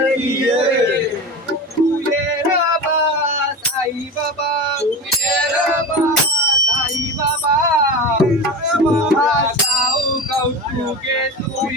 দিয়ে তুলে রাবা সাই বাবা। তুলে রাবা সাই বাবা। বাবা গাও গাও তুকে তুই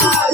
Wow.